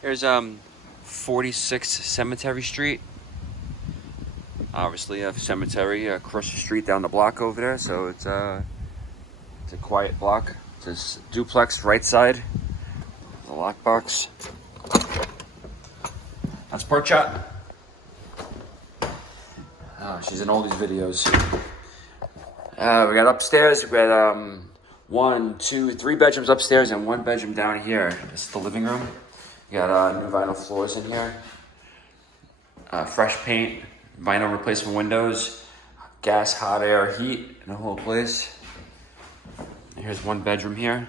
Here's 46 Cemetery Street. Obviously a cemetery across the street down the block over there, so it's a quiet block. It's a duplex right side. The lockbox. That's Pork Chop. Oh, she's in all these videos. We got upstairs. We got 1, 2, 3 bedrooms upstairs and 1 bedroom down here. This is the living room. You got new vinyl floors in here. Fresh paint, vinyl replacement windows, gas, hot air, heat in the whole place. And here's 1 bedroom here.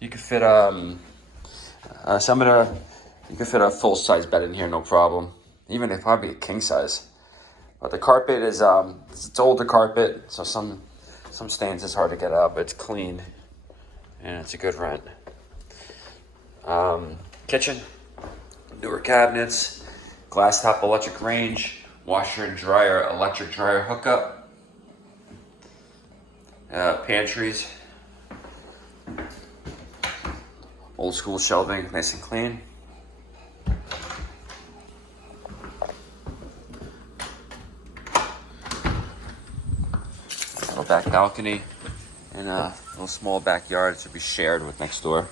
You could fit you could fit a full size bed in here, no problem. Even if probably a king size. But the carpet is it's older carpet, so some stains is hard to get out, but it's clean and it's a good rent. Kitchen, newer cabinets, glass top electric range, washer and dryer, electric dryer hookup, pantries, old school shelving, nice and clean. Little back balcony and a little small backyard to be shared with next door.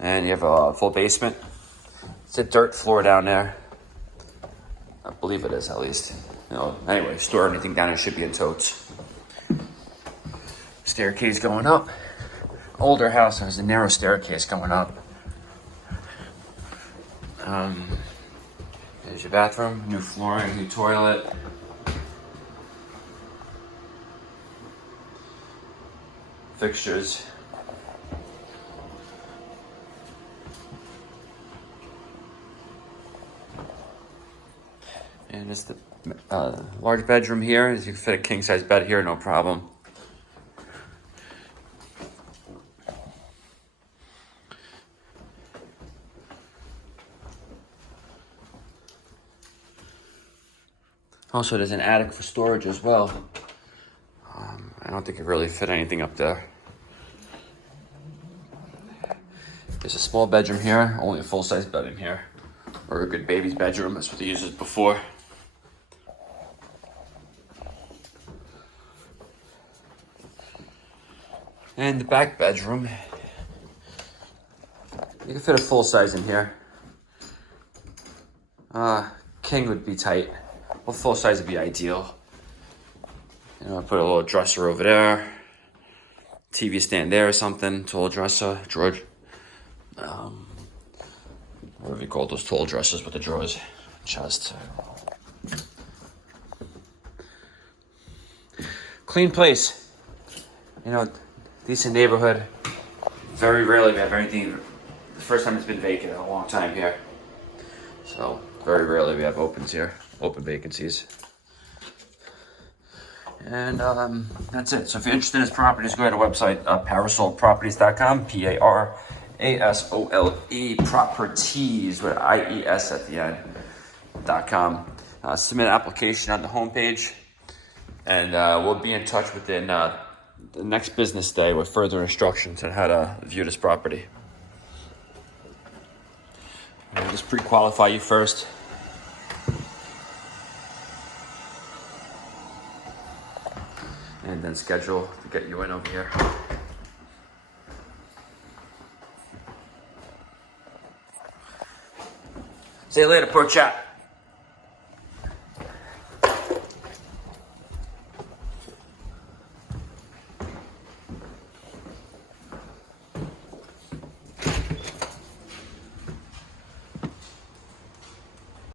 And you have a full basement. It's a dirt floor down there. I believe it is, at least. Anyway, store anything down there should be in totes. Staircase going up. Older house, there's a narrow staircase going up. There's your bathroom, new flooring, new toilet. Fixtures. And it's the large bedroom here. You can fit a king size bed here, no problem. Also, there's an attic for storage as well. I don't think it really fit anything up there. There's a small bedroom here, only a full-size bed in here. Or a good baby's bedroom, that's what they used it before. And the back bedroom, you can fit a full size in here. King would be tight. Well, full size would be ideal. Put a little dresser over there. TV stand there or something. Tall dresser, drawer. Whatever you call those tall dressers with the drawers. Chest. Clean place. Decent neighborhood. Very rarely we have anything. The first time it's been vacant in a long time here. So, very rarely we have opens here. Open vacancies. And that's it. So if you're interested in this property, just go to our website, parasoleproperties.com, Parasole properties with IES at the end, .com. Submit an application on the homepage, and we'll be in touch within the next business day with further instructions on how to view this property. We'll just pre-qualify you first. And then schedule to get you in over here. See you later, Pork Chop.